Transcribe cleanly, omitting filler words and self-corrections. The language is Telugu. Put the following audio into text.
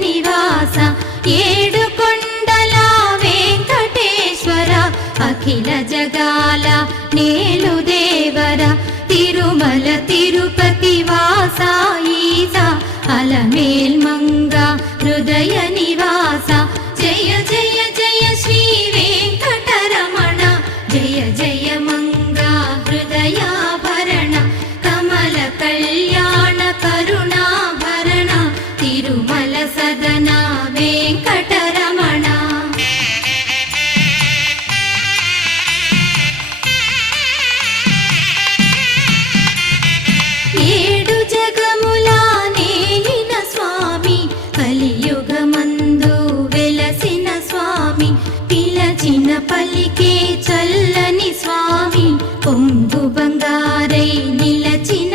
నివాస ఏడు కొండల వెంకటేశ్వర అఖిల జగాల నేలు దేవర తిరుమల తిరుపతి వాస ఈస అలమేల్ మంగ హృదయ నివాస జయ జయ జయ శ్రీ వెంకటరమణ జయ జయ మంగ హృదయాభరణ కమల కళ్యాణ కరుణాభరణ తిరుమల సదన వెంకటరమణ ఏడు జగముల నేలిన స్వామి కలియుగమందు వెలసిన స్వామి పిలచిన పలికే చల్లని స్వామి పొంగు బంగారై నిలచిన